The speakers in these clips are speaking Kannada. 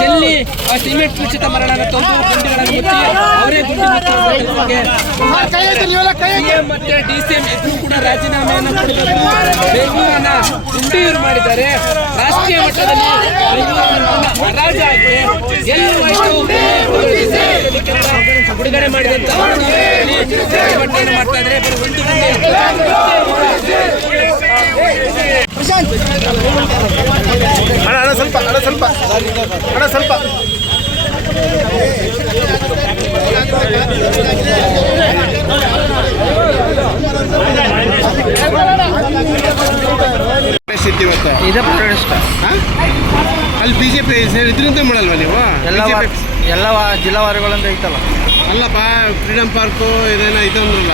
ಚೆಲ್ಲಿ ಆ ಸಿಮೆಂಟ್ ಕುಚಿತ ಮರಣ ತಂದು ಗುಂಡಿಗಳನ್ನು ಮುಚ್ಚಿ ಅವರೇ ಗುಂಡಿ ಮತ್ತೆ ಡಿ ಸಿ ಎಂ ಇಬ್ಬರು ಕೂಡ ರಾಜೀನಾಮೆಯನ್ನು ಕೊಡಬೇಕು. ಬೆಂಗಳೂರನ್ನ ಗುಂಡಿಯೂರು ಮಾಡಿದ್ದಾರೆ. ರಾಷ್ಟ್ರೀಯ ಮಟ್ಟದಲ್ಲಿ ಬೆಂಗಳೂರನ್ನ ಹರಾಜಾಗಿದೆ ಆಗಿದೆ ಎಲ್ಲರೂ ಬಿಡುಗಡೆ ಮಾಡಿದಂತ ಪ್ರತಿಭಟನೆ ಮಾಡ್ತಾ ಇದ್ರೆ ಒಂದು ಸ್ವಲ್ಪ. ಅಣ್ಣ ಸ್ವಲ್ಪ? ಅಲ್ಲಿ ಬಿ ಜೆ ಪಿ ಇದರಿಂದ ಮಾಡಲ್ವಾ ನೀವು? ಎಲ್ಲ ಎಲ್ಲ ವಾ- ಜಿಲ್ಲಾವಾರಿಗಳಿಂದ ಐತಲ್ಲ. ಅಲ್ಲಪ್ಪ ಫ್ರೀಡಮ್ ಪಾರ್ಕು ಇದೇನೋ ಇದೊಂದಲ್ಲ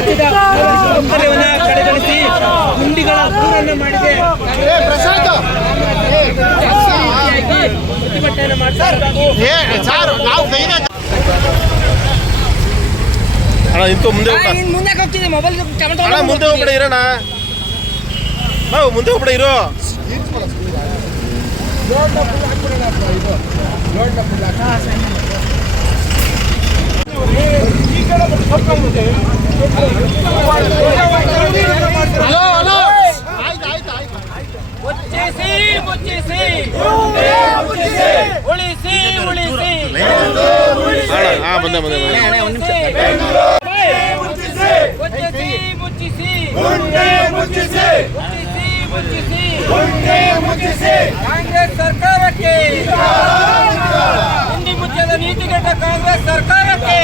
ರಾಜ್ಯದ ಸೌಕರ್ಯವನ್ನು ಕಡೆಗಣಿಸಿ ಗುಂಡಿಗಳ ದೂರನ್ನು ಮಾಡಿದೆ. ಪ್ರತಿಭಟನೆ ಮಾಡ್ತಾರೆ ಅಣ್ಣ ಇಂತು ಮುಂದೆ. ಮುಂದೆ ಹೋಗ್ತಿದೆ ಮೊಬೈಲ್ ಅಣ್ಣ ಮುಂದೆ ಹೋಗ್ಬೇಡ ಇರೋಣ. ನಾವು ಮುಂದೆ ಹೋಗ್ಬೇಡ ಇರೋ. ಮುಚ್ಚಿಸಿ ಮುಚ್ಚಿಸಿ ಉಳಿಸಿ ಉಳಿಸಿ ಅಣ್ಣ ಹಾ ಬಂದೆ ಬಂದೆ ಬಂದೆ ಮುಚ್ಚಿಸಿ ಮುಚ್ಚಿಸಿ ಮುಚ್ಚಿಸಿ ಮುಚ್ಚಿಸಿ ಕಾಂಗ್ರೆಸ್ ಸರ್ಕಾರಕ್ಕೆ ಹಿಂದಿ ಮುಚ್ಚದ ನೀತಿಗೆಟ್ಟ ಕಾಂಗ್ರೆಸ್ ಸರ್ಕಾರಕ್ಕೆ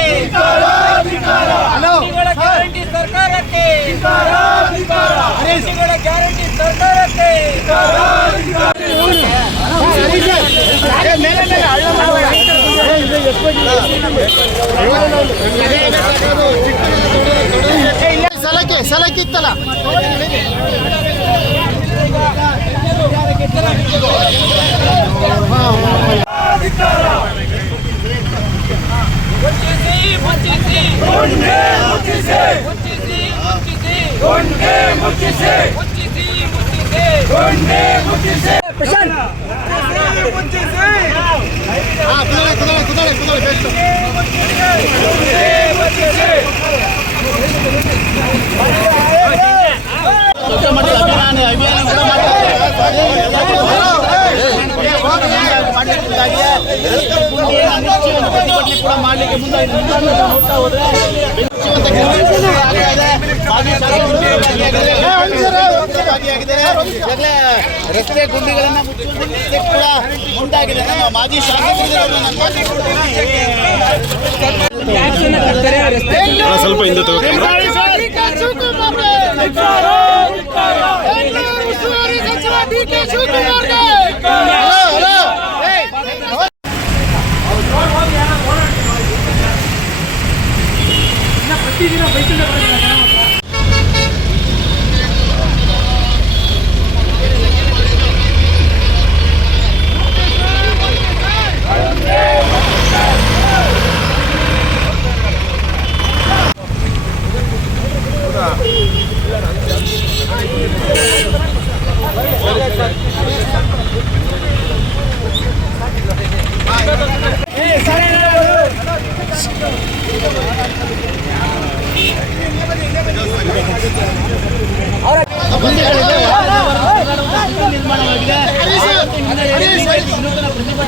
ಹಿಂದಿಗಳ ಗ್ಯಾರಂಟಿ ಸರ್ಕಾರಕ್ಕೆ ಹಿಂದಿಗಳ ಗ್ಯಾರಂಟಿ ಸರ್ಕಾರಕ್ಕೆ ಸಲಕ್ಕೆ ಸಲಕ್ಕೆ ಇತ್ತಲ್ಲ ಮುಚ್ಚಿಸಿ ಮುಚ್ಚಿಸಿ ಪ್ರಶಾಂತ್ ಹಾ ಕುದಳೆ ಕುದಳೆ ಕುದಳೆ ಕುದಳೆ ಬೆಸ್ಟ್ ಕೂಡ ಮಾಡಲಿಕ್ಕೆ ಮುಂದಾಗಿದೆ ನೋಡ್ತಾ ಹೋದ್ರೆ ರಸ್ತೆ ಗುಂಡಿಗಳನ್ನು ಮುಚ್ಚುವಂತೆ ಕೂಡ ಉಂಟಾಗಿದೆ ನಮ್ಮ ಮಾಜಿ ಶಾಸಕರು ಸ್ವಲ್ಪ ಹಿಂದೆ ತಗೋ ನಿರ್ಮಾಣವಾಗಿದೆ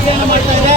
ಪ್ರತಿಭಟನೆಯನ್ನು ಮಾಡ್ತಾ ಇದೆ.